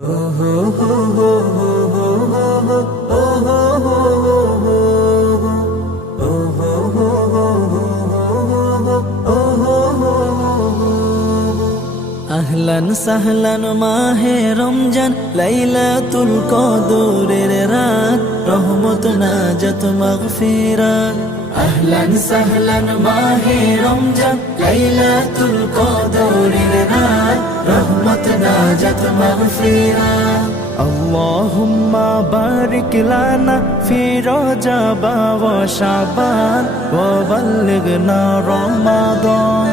আহলান সাহলান মাহে রমজান লাইলাতুল কদরের রাত রহমত নাজাত মাগফিরাত। আহলান সাহলান মাহে রমজান লাইলাতুল কদরের রাত রহমত নাজাত মাগফিরাত। اللهم بارك لنا في رجب وشعبان وبلغنا رمضان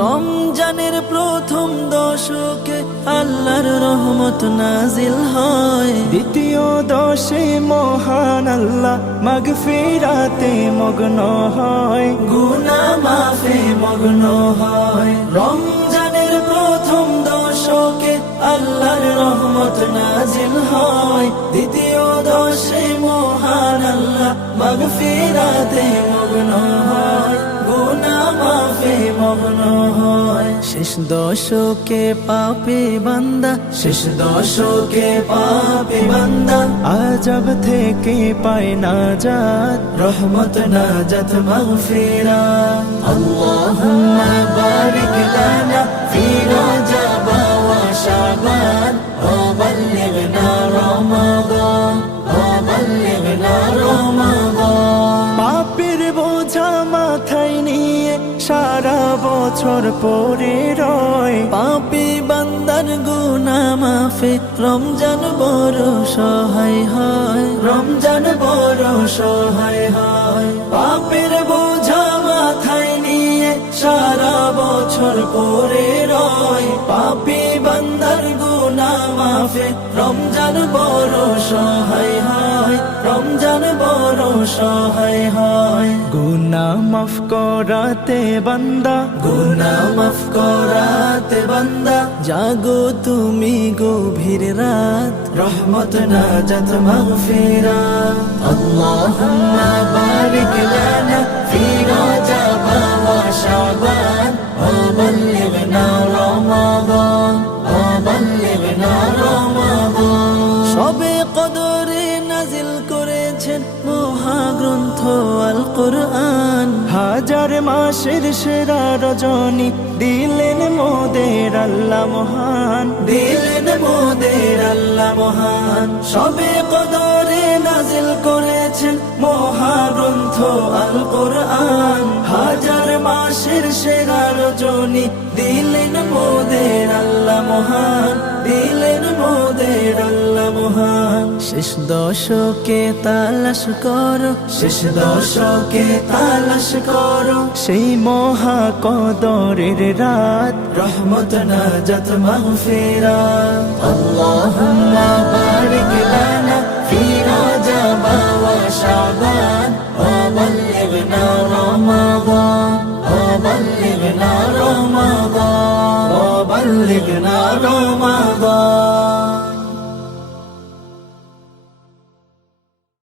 রমজানের প্রথম দশকে আল্লাহর রহমত নাজিল হয়, দ্বিতীয় দশে মহান আল্লাহ মাগফিরাতে মগ্ন হয়, গুনাহ মাফে মগ্ন হয়। রমজানের প্রথম দশকে আল্লাহর রহমত নাজিল হয়, দ্বিতীয় দশে মহান আল্লাহ মাগফিরাতে মগ্ন হয়, গুনাহ মাফে মগ্ন হয়। শেষ দশকে পাপী বান্দা, শেষ দশকে পাপী বান্দা আযাব থেকে পায় নাজাত, রহমত নাজাত মাগফিরাত। আল্লাহুম্মা বারিক লানা ফি রজব ওয়া শাবান ওয়া বাল্লিগনা রমাদান ওয়া বাল্লিগনা রমাদান। পাপের বোঝা মাথায় নিয়ে সারা বছর পরে রয়, পাপী বান্দার গুনাহ মাফে রমজান বড় সহায় হয়, রমজান বড় সহায় হয়। পাপের বোঝা মাথায় নিয়ে সারা বছর পরে রয়, পাপী বান্দার গুনাহ মাফে রমজান বড় সহায় হয়, রমজান বড় সহায় হয়। গুনাহ মাফ করাতে বান্দা, গুনাহ মাফ করাতে বান্দা জাগো তুমি গভীর রাত, রহমত নাজাত মাগফিরাত। আল্লাহুম্মা বারিক লানা ফি রজব ওয়া শাবান ওয়া বাল্লিগনা রমাদান ওয়া বাল্লিগনা রমাদান। সবে কদরে নাজিল করেছেন মহাগ্রন্থ আল কোরআন, হাজার মাসের সেরা রজনী দিলেন মোদের আল্লাহ মহান, দিলেন মোদের আল্লাহ মহান। সবে কদরে নাজিল করেছেন মহাগ্রন্থ আল কোরআন, হাজার মাসের সেরা রজনী দিলেন মোদের আল্লাহ মহান, দিলেন মোদের আল্লাহ মহান। শেষ দশকে তালাশ করো, শেষ দশকে তালাশ করো সেই মহা কদরের রাত, রহমত নাজাত মাগফিরাত। আল্লাহুম্মা বারিক লানা ফি রজব ওয়া শাবান ওয়া বাল্লিগনা রমাদান ওয়া বাল্লিগনা রমাদান ওয়া বাল্লিগনা রমাদান।